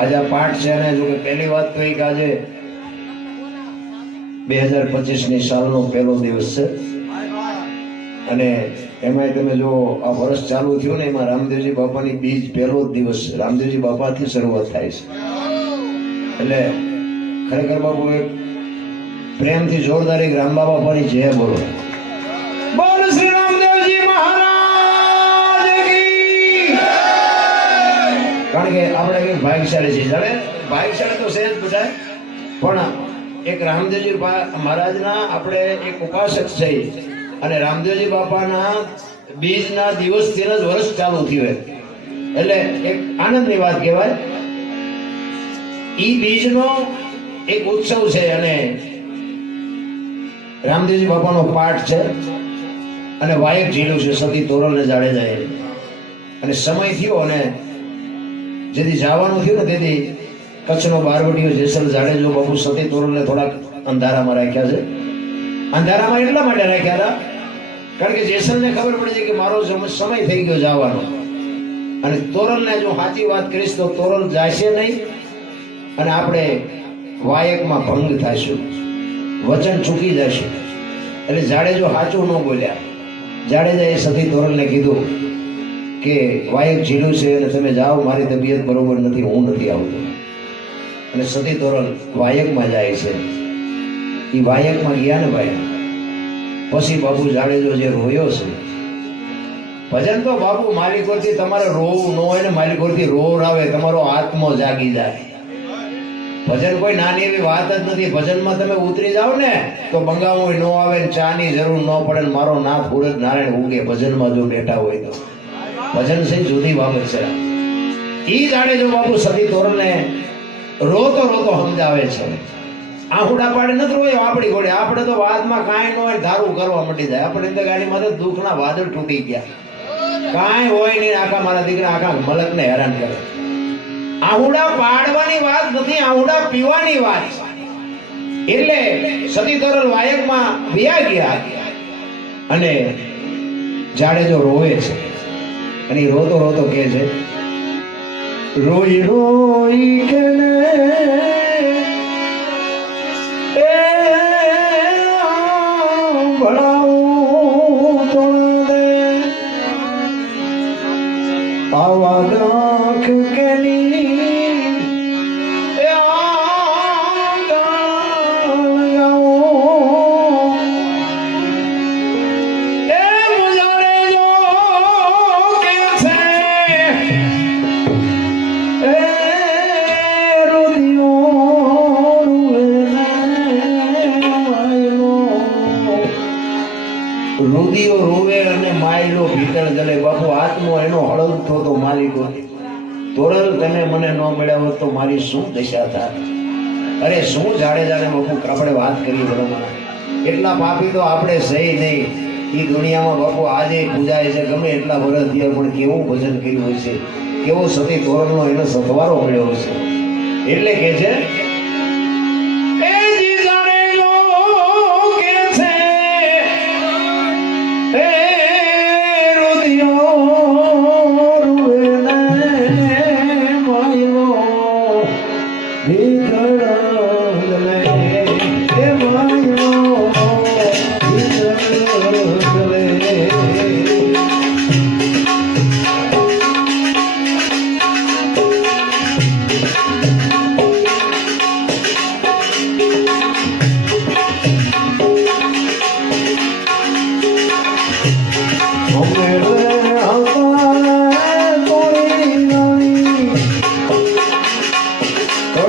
આજે આ પાઠ છે ને, જો કે પહેલી વાત તો એ કે આજે 2025ની સાલનો પહેલો દિવસ છે અને એમાં તમે જો આ વર્ષ ચાલુ થયું ને, એમાં રામદેવજી બાપાની બીજ પહેલો જ દિવસ છે. રામદેવજી બાપાથી શરૂઆત થાય છે. એટલે ખરેખર બાપુ એક પ્રેમથી જોરદાર એક રામ બાપાની જય બોલો. બોલ શ્રી રામદેવજી મહારાજ કી. કારણ કે આપણે કઈ ભાગ્યશાળી છે, જાણે ભાગ્યશાળી તો છે જ બધા, પણ એક રામદેવજી મહારાજના આપણે એક ઉપાસક છે અને રામદેવજી બાપાના બીજના દિવસથી જ વર્ષ ચાલુ થયું, એટલે એક આનંદની વાત કહેવાય. ઈ બીજનો એક ઉત્સવ છે અને રામદેવજી બાપાનો પાઠ છે અને વાયક ઝીલું છે સતી તોરલને જાડેજાએ. અને સમય થયો અને જેથી જવાનું થયું ને, તેથી કચ્છનો બારવટીયો જેસલ જાડેજો બાપુ સતી તોરલને થોડાક અંધારામાં રાખ્યા છે. અંધારામાં એટલા માટે રાખ્યા હતા કારણ કે જેસલને ખબર પડી છે કે મારો સમય થઈ ગયો જવાનો, અને તોરલને જો સાચી વાત કરીશ તો તોરલ જાશે નહીં અને આપણે વાયકમાં ભંગ થઈશું, વચન ચૂકી જશું. એટલે જાડેજો સાચું ન બોલ્યા. જાડેજાએ સતી તોરલને કીધું કે વાયક ઝીલું છે અને તમે જાઓ, મારી તબિયત બરોબર નથી, હું નથી આવતો. અને સતી તોરલ વાયકમાં જાય છે. એ વાયકમાં ગયા ને ભાઈ, પછી બાપુ જાડેજો જે રોયો છે, ભજન તો બાપુ માલિકોથી તમારે રોવું ન હોય ને, માલિકોથી રોર આવે, તમારો આત્મો જાગી જાય. ભજન કોઈ નાની એવી વાત જ નથી. ભજનમાં તમે ઉતરી જાઓ ને તો બંગાવું ન આવે, ચાની જરૂર ન પડે, મારો નાથ હુરજ નારાયણ ઉગે ભજનમાં જો બેઠા હોય તો. ભજન છે જુદી બાબત છે. ઈ જાડેજો બાપુ સતી તોરલને રોતો રોતો સમજાવે છે. આહુડા પાડે નથી રોયો આપણી ઘોડે. આપણે તો વાદમાં કાંઈ ન હોય, ધારું કરવા માંડી જાય. આપણે તો ગાડીમાં તો દુઃખના વાદળ તૂટી ગયા, કાંઈ હોય નહીં. આખા મારા દીકરા આખા મલકને હેરાન કરે. આહુડા પાડવાની વાત નથી, આહુડા પીવાની વાત. એટલે સતી તોરલ વાયકમાં વ્યા ગયા અને જાડેજો રોવે છે. અને રોતો રોતો કહે છે, રોઈ રોઈ કે રુદિયો રોવે અને માયલો ભીતર જલે. બાપુ આત્મો એનો હળદતો તો માલિકો. તોરલ તને મને ન મળ્યા હોત તો મારી શું દશા થાય. અરે શું જાડેજાને બાપુ આપણે વાત કરી બરોબર. એટલા પાપી તો આપણે સહી નહીં. એ દુનિયામાં બાપુ આજે પૂજાય છે, ગમે એટલા વર્ષ થયા, પણ કેવું ભજન કર્યું હોય છે, કેવો સતી તોરલનો એનો સથવારો મળ્યો છે. એટલે કે છે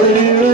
Oh,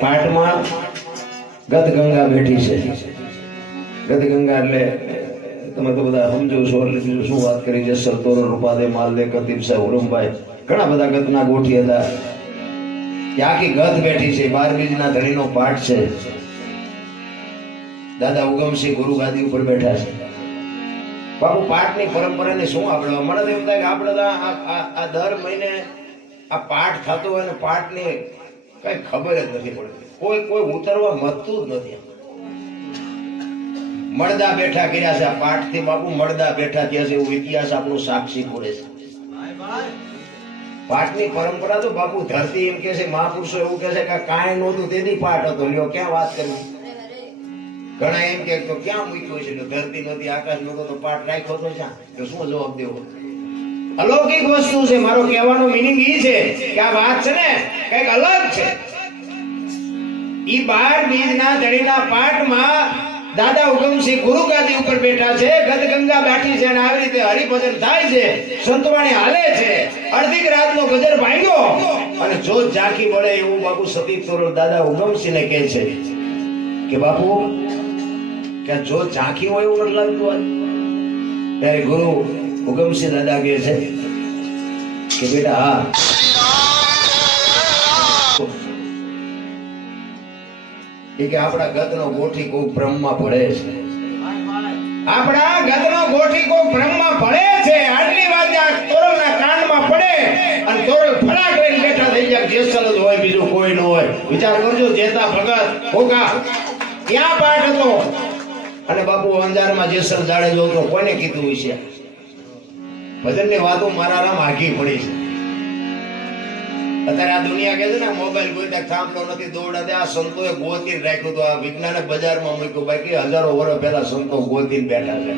પાટમાં ગત ગંગા બેઠી છે. ગત ગંગા એટલે તમે તો બધા સમજો છો, એટલે બીજું શું વાત કરી છે. સરતોર રૂપાદે માલદે કતીબ સાહેબ ઉરમભાઈ ઘણા બધા ગતના ગોઠી હતા. ત્યાં આખી ગત બેઠી છે. 12 બીજના ધણીનો પાઠ છે. દાદા ઉગમસિંહ ગુરુ ગાદી ઉપર બેઠા છે. બાપુ પાઠની પરંપરાને શું આપણે મને તો એમ થાય કે આપણે આ દર મહિને આ પાઠ થતો હોય ને પાઠની કઈ ખબર જ નથી પડતી. કોઈ ઉતરવા મતતું જ નથી. મળદા બેઠા કર્યા છે આ પાઠથી. બાપુ મળદા બેઠા થયા છે એવું ઇતિહાસ આપણું સાક્ષી પૂરે છે. પાઠની પરંપરા તો બાપુ ધરતી એમ કે છે, મહાપુરુષો એવું કે છે કે કાંઈ નહોતું તેથી પાઠ હતો. લ્યો ક્યાં વાત કરવી. ઘણા એમ કે તો ક્યાં મૂક્યો છે, ધરતી નહોતી આકાશ નહોતો તો પાઠ રાખ્યો તો ક્યાં, તો શું જવાબ દેવો. અલૌકિક વસ્તુ છે. મારો કહેવાનો મિનિંગ એ છે કે આ વાત છે ને કઈક અલગ છે. ઈ 12 બીજના ધણીના પાઠમાં દાદા ઉગમસિંહ ગુરુ ગાદી ઉપર બેઠા છે. ગત ગંગા બેઠી છે અને આવી રીતે હરિભજન થાય છે, સંતવાણી હાલે છે. અડધી રાતનો ગજર ભાંગ્યો અને જોત ઝાંખી પડે એવું બાપુ સતી તોરલ દાદા ઉગમસિંહને કહે છે કે બાપુ કે જો ઝાંખી હોય એવું નથી લાગતું. ત્યારે ગુરુ ઉગમસિંહ દાદા કહે છે કે બેટા હા, કે આપણા ગતનો ગોઠી કોઈ બ્રહ્મમાં ભળે છે. આપણા ગતનો ગોઠી કોઈ બ્રહ્મમાં ભળે છે. આટલી વાત આ તોરલના કાનમાં પડે અને તોરલ ફળા કરીને બેઠા થઈ જાય. જેસલ જ હોય, બીજું કોઈ ન હોય. વિચાર કરજો. જેતા ભગત હોગા ત્યાં પાઠ હતો. અને બાપુ અંજારમાં જેસલ જાડેજો તો કોને કીધું છે? ભજનની વાતો મારા રામ આઘી પડી છે. અત્યારે આ દુનિયા કે છે ને મોબાઈલ કોઈ ત્યાં થાંભલો નથી દોડા દે. આ સંતોએ ગોતી રાખ્યું તો આ વિજ્ઞાને બજારમાં મૂક્યું. બાકી હજારો વર્ષ પહેલા સંતો ગોતી બેઠા છે.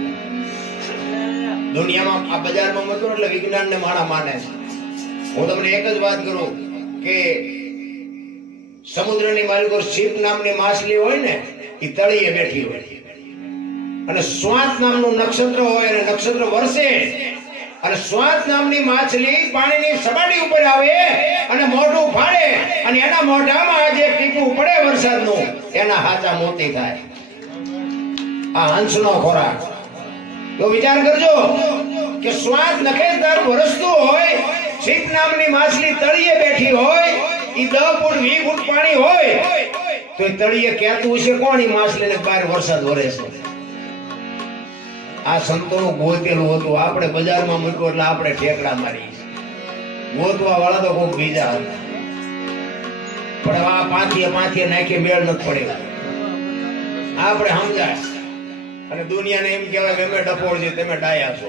દુનિયામાં આ બજારમાં મૂક્યું એટલે વિજ્ઞાનને માણા માને છે. હું તમને એક જ વાત કરું કે સમુદ્રની માલિકો શીપ નામની માછલી હોય ને એ તળીએ બેઠી હોય અને સ્વાત નામનું નક્ષત્ર હોય અને નક્ષત્ર વર્ષે અને સ્વાત નામની માછલી પાણીની સપાટી ઉપર આવે અને મોઢું ફાડે અને એના મોઢામાં જે ટીપું પડે વરસાદનું એના હાચા મોતી થાય. આ હંસનો ખોરાક. તો વિચાર કરજો કે સ્વાત નખેદાર વરસતું હોય, શીપ નામની માછલી તળિયે બેઠી હોય, ઈ 10 ફૂટ 20 ફૂટ પાણી હોય તો એ તળિયે કહેતું છે કોણ? ઈ માછલીને બહાર વરસાદ વરે છે. આ સંતોનું ગોતેલું હતું. આપણે બજારમાં મૂક્યું એટલે આપણે ઠેકડા મારી. ગોતવા વાળા તો કોઈ બીજા હતા. પણ આ પાંથીએ નાખીએ મેળ નથી પડે. આપણે સમજાય અને દુનિયાને એમ કહેવાય કે અમે ડફોળ છે, તમે ડાયા છો.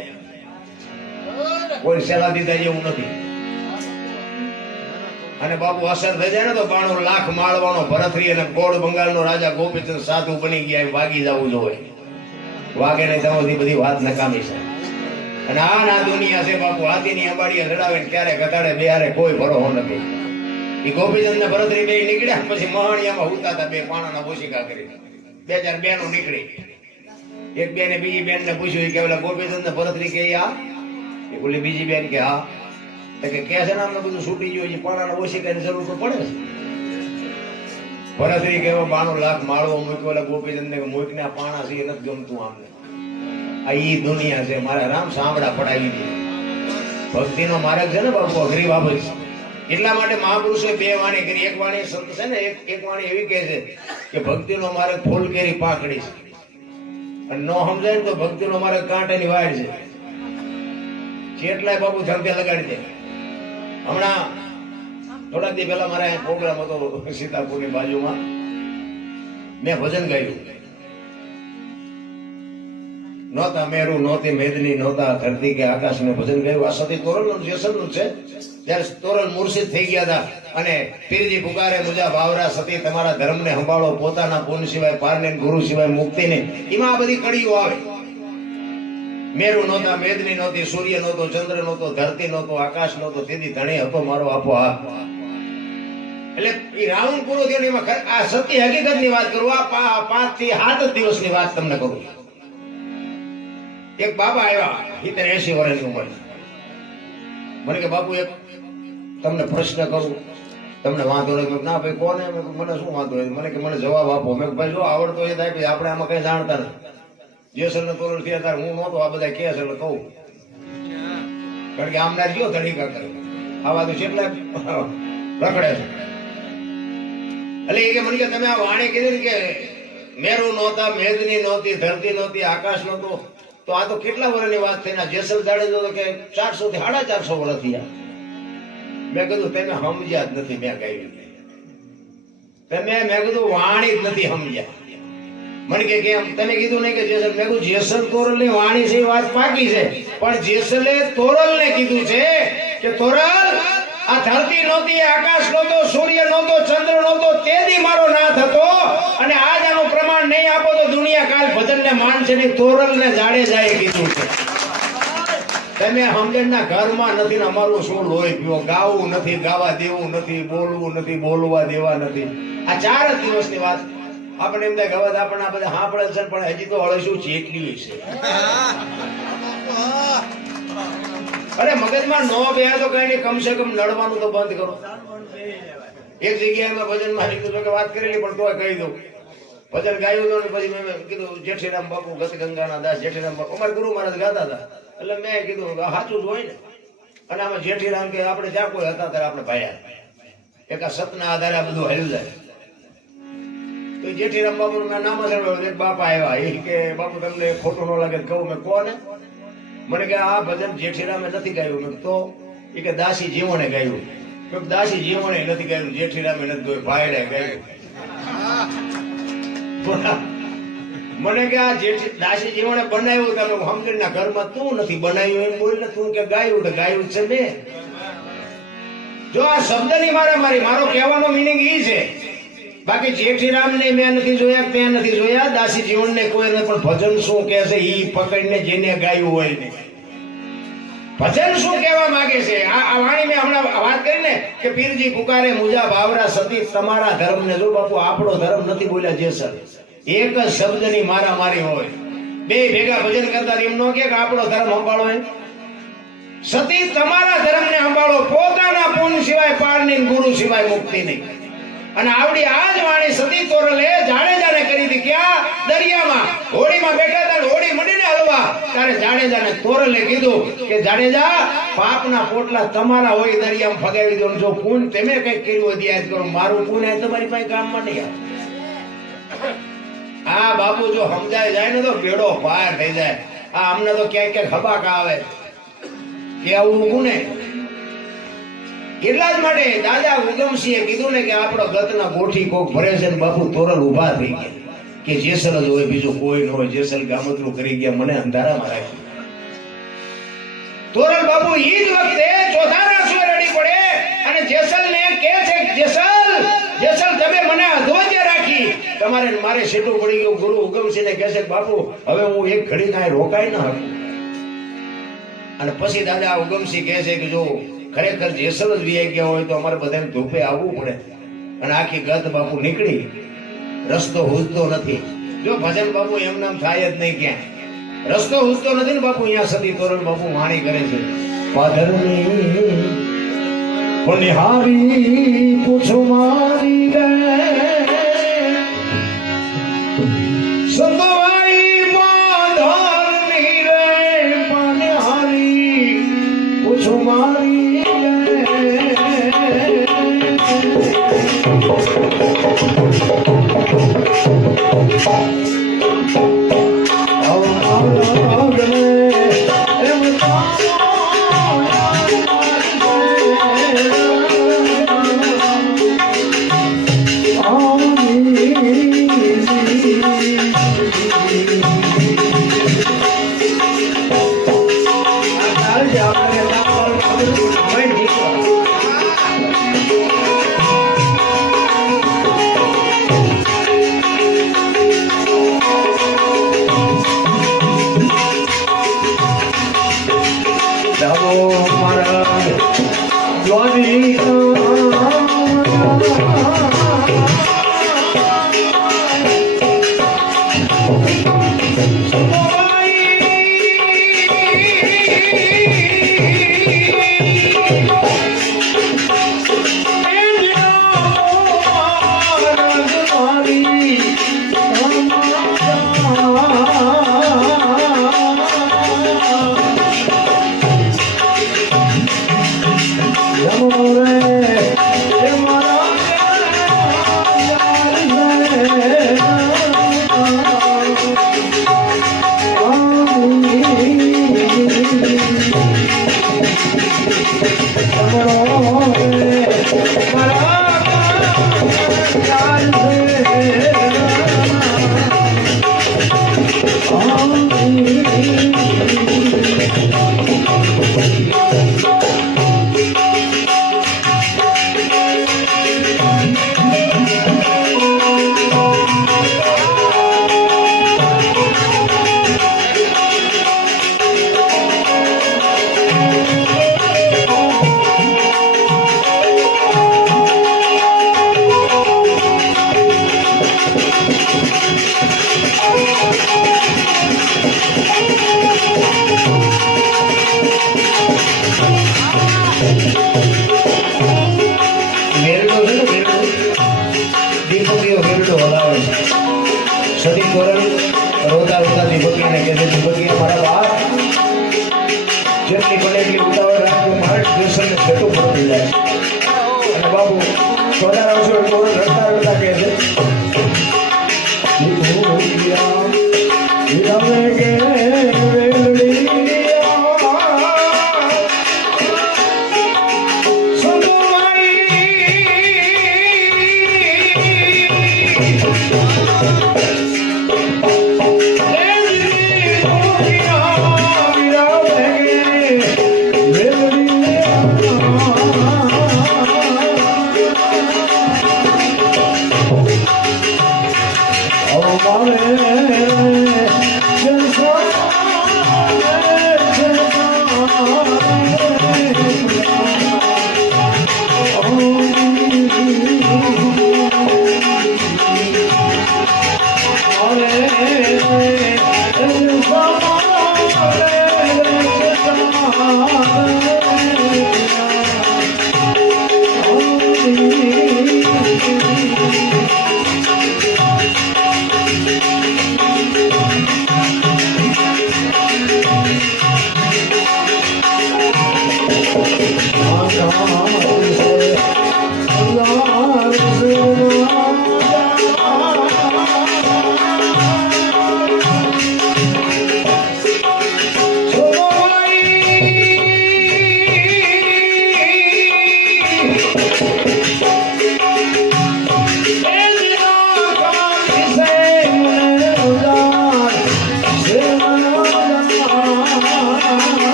કોઈ સેલા દીધા જેવું નથી. અને બાપુ અસર થઈ જાય ને તો 92 લાખ માળવાનો ભરતરી અને ગોળ બંગાળનો રાજા ગોપીચંદ સાધુ બની ગયા. વાગી જવું જોઈએ. વાગે ને ત્યાંથી બધી વાત નકામી છે. અને આ ના દુનિયા છે બાપુ. હાથીની અંબાડીએ લડાવે ને ક્યારે ઘટાડે બેહારે કોઈ ભરોસો નથી. એ ગોપીચંદ ને ભરતરી બે નીકળ્યા પછી મહાણિયામાં ઉતાતા બે પાણાના ઓશિકા કરી 2000 બેનો નીકળી. એક બેને બીજી બેન ને પૂછ્યું કે ઓલા ગોપીચંદ ને ભરતરી કે આ? એ બોલી બીજી બેન કે હા. કે છે ને અમને બધું છૂટી ગયું, પાણાના ઓશિકાની જરૂર તો પડે છે. ભરતરી કેવો 92 લાખ માળવો મૂક્યો. એટલે ગોપીચંદ ને મૂકને આ પાણા છે એ નથી ગમતું આમને. આ ઈ દુનિયા છે. મારા રામ સાંભળા પડાવી દે. ભક્તિનો માર્ગ છે ને બાપુ અઘરી બાબત છે. એટલા માટે મહાપુરુષોએ 2 વાણી કરી. એક વાણી સંત છે ને એક વાણી એવી કહે છે કે ભક્તિનો માર્ગ ફૂલ કેરી પાંખડી છે અને નો સમજાય ને તો ભક્તિનો માર્ગ કાંટાની વાડ છે. જેટલાય બાપુ ધરતે લગાડી દે. હમણાં થોડા દી પહેલા મારા પ્રોગ્રામ હતો સીતાપુરની બાજુમાં. મેં ભજન ગાયું. નહોતા મેરુ, નહોતી મેદની, નહોતા ધરતી કે આકાશ ને ભજન ગાયું. આ સતી તોરલનું જેસલનું છે. ત્યારે તોરલ મુર્શિદ થઈ ગયા હતા અને પીરજી પુકારે મુજા ભાવરા સતી તમારા ધર્મને સંભાળો, પોતાના પુન સિવાય પારને, ગુરુ સિવાય મુક્તિ ને. એમાં આ બધી કડીઓ આવે. મેરુ નહોતા, મેદની નહોતી, સૂર્ય નહોતો, ચંદ્ર નહોતો, ધરતી નહોતો, આકાશ નહોતો, તેથી ધણી હતો મારો આપો આ. એટલે એ રાઉન્ડ પૂરો થયો. એમાં આ સત્ય હકીકતની વાત કરું. આ 5 થી 7 દિવસની વાત તમને કરું. એક બાબા આવ્યા 80 વર્ષની ઉંમર. મને કે બાપુ એક તમને પ્રશ્ન કરું, તમને વાંધો નહીં? ના ભાઈ કોને? મને શું વાંધો નહીં? મને કે મને જવાબ આપો. મેં ભાઈ જો આવડતો એ થાય, આપણે આમાં કઈ જાણતા નથી. જેસલ ને તોરલ થયા ત્યારે હું નહોતો. આ બધા કે છે એટલે કહું. કારણ કે આમનાર ગયો ધડીકા કરે આવા તો કેટલા રખડે છે. એટલે એ કે મને કે તમે આ વાણી કીધી ને કે મેરુ નહોતા, મેદની નહોતી, ધરતી નહોતી, આકાશ નહોતો, તો આ તો કેટલા વર્ષની વાત થઈ. જેસલ જાડેજો તો કે 400 થી 450 વર્ષ થયા. મેં કીધું તમે સમજ્યા જ નથી. મેં કહ્યું મેં કીધું વાણી જ નથી સમજ્યા. મને કે કેમ? તમે કીધું નહીં કે જેસલ? મેં કીધું જેસલ તોરલ ની વાણી છે વાત પાકી છે, પણ જેસલે તોરલ ને કીધું છે કે તોરલ આ ધરતી નહોતી, આકાશ નહોતો, સૂર્ય નહોતો, ચંદ્ર નહોતો, તેથી મારો નાથ હતો. અને આજ આનું પ્રમાણ નહીં આપો તો દુનિયા કાલ ભજન ને માનશે નહીં. તોરલ ને જાડેજાએ કીધું છે. તમે સમજણના ઘરમાં નથી ને અમારું શું લોહી પીવો. ગાવું નથી, ગાવા દેવું નથી, બોલવું નથી, બોલવા દેવા નથી. આ 4 જ દિવસની વાત. આપણે એમ થાય ગવાદ આપણને આ બધા સાંભળે છે પણ હજી તો હળશું ચેટલી છે. અરે મગજમાં નો બે તો કઈ નહીં, કમસે કમ નડવાનું તો બંધ કરો. એક જગ્યાએ મેં ભજનમાં કીધું કે વાત કરેલી પણ તોય કહી દઉં. ભજન ગાયું હતું ને પછી મેં કીધું જેઠીરામ બાપુ ગત ગંગાના દાસ જેઠીરામ બાપુ અમારા ગુરુ મહારાજ ગાતા હતા. એટલે મેં કીધું સાચું જ હોય ને. અને આમાં જેઠીરામ કે આપણે જ્યાં કોઈ હતા ત્યારે આપણે ભાયા એક આ સતના આધારે આ બધું હાલ્યું જાય. તો જેઠીરામ બાપુ નામ સાંભળ્યું. એક બાપા આવ્યા. એ કે બાપુ તમને ખોટું ન લાગે કહું? મેં કોને? મને કે આ ભજન જેઠીરામે નથી ગાયું. મેં તો એ કે દાસી જીવણે ગાયું. દાસી જીવણે નથી ગાયું, જેઠીરામે નથી ગાયું, ભાઈડે ગાયું. મને કે આ જેઠી દાસી જીવણે બનાવ્યું તમે સમજણના ઘરમાં તું નથી બનાવ્યું એમ બોલ ને તું કે ગાયું તો ગાયું છે બે. જો આ શબ્દની મારામારી, મારો કહેવાનો મિનિંગ ઈ છે. બાકી જેઠીરામ ને મેં નથી જોયા, ત્યાં નથી જોયા, દાસી જીવન ને કોઈ પણ ભજન શું કે છે ઈ પકડીને જેને ગાયું હોય ને ભજન શું કહેવા માંગે છે. આ વાણી મેં હમણાં વાત કરી ને કે પીરજી પુકારે મુજા ભાવરા સતી તમારા ધર્મ ને. જો બાપુ આપણો ધર્મ નથી બોલ્યા જેસલ, એક જ શબ્દની મારામારી હોય. બે ભેગા ભજન કરતા એમ નો કે આપણો ધર્મ સંભાળો એમ. સતી તમારા ધર્મને સંભાળો, પોતાના પુણ્ય સિવાય પાર નહીં, ગુરુ સિવાય મુક્તિ નહીં. અને આવડી આજ વાણી સતી તોરલે જાડેજાને કરી હતી. ક્યાં? દરિયામાં હોડીમાં બેઠા હતા, હોડી મંડીને હલવા ત્યારે જાડેજાને તોરલે કીધું કે જાડેજા પાપના પોટલા તમારા હોય દરિયામાં ફગાવી દો. જો પુણ્ય તમે કઈક કર્યું હોય યાદ કરો, મારું પુણ્ય તમારી પાસે કામમાં નહીં આવે. આ બાપુ જો સમજાય જાય ને તો બેડો પાર થઈ જાય. આ અમને તો ક્યાંક ક્યાંક હબાકા આવે કે આવું ગુને. એટલા જ માટે દાદા ઉગમસિંહે કીધું ને કે આપણો ગતના ગોઠી કોક ભરે છે. બાપુ તોરલ ઉભા થઈ ગયા કે જેસલ જ હોય, બીજું કોઈ ન હોય. જેસલ ગામતરું કરી ગયા, મને અંધારામાં રાખ્યું. તોરલ બાપુ ઈ જ વખતે ચોથા રાસુએ રડી પડે અને જેસલ ને કહે છે જેસલ તમે મને અધોજ્ય રાખી, તમારે મારે સેટું પડી ગયું. ગુરુ ઉગમસિંહ ને કહે છે બાપુ હવે હું એક ઘડી કાંઈ રોકાઈ ન શકું. અને પછી દાદા ઉગમસિંહ કહે છે કે જો ખરેખર જેસલ જ વીઆઈ ગયા હોય તો અમારે બધાને ધૂપે આવવું પડે. અને આખી ગત બાપુ નીકળી, રસ્તો હુજતો નથી. જો ભજન બાપુ એમ નામ થાય જ નહીં, ક્યાં રસ્તો હુજતો નથી ને બાપુ. અહીંયા સતી તોરણ બાપુ વાણી કરે છે. પાધરની પનિહારી પૂછો મારી રે સતવાઈ પાધરની રે પનિહારી પૂછો મારી સતી તોરણ રોતા રોતા દીપકીને કહે છે દીપકી મારા બાપ જેટલી બને એટલી ઉતાવળ રાખજો, મારે જેસલને છેટું પડી જાય. અને બાપુ થોડા આવશો એટલે રડતા રડતા કહે છે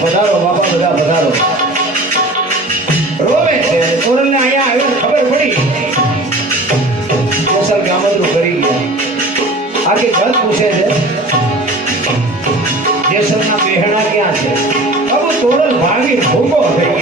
પધારો બાપા, બધા પધારો. રોવે છે તોરણને અહીંયા આવ્યો ખબર પડી કોસલ ગામડું કરી ગયા. આખી ગત પૂછે છે જેસલના બહેણા ક્યાં છે? બાબુ તોરણ ભાગી ભૂકો થઈ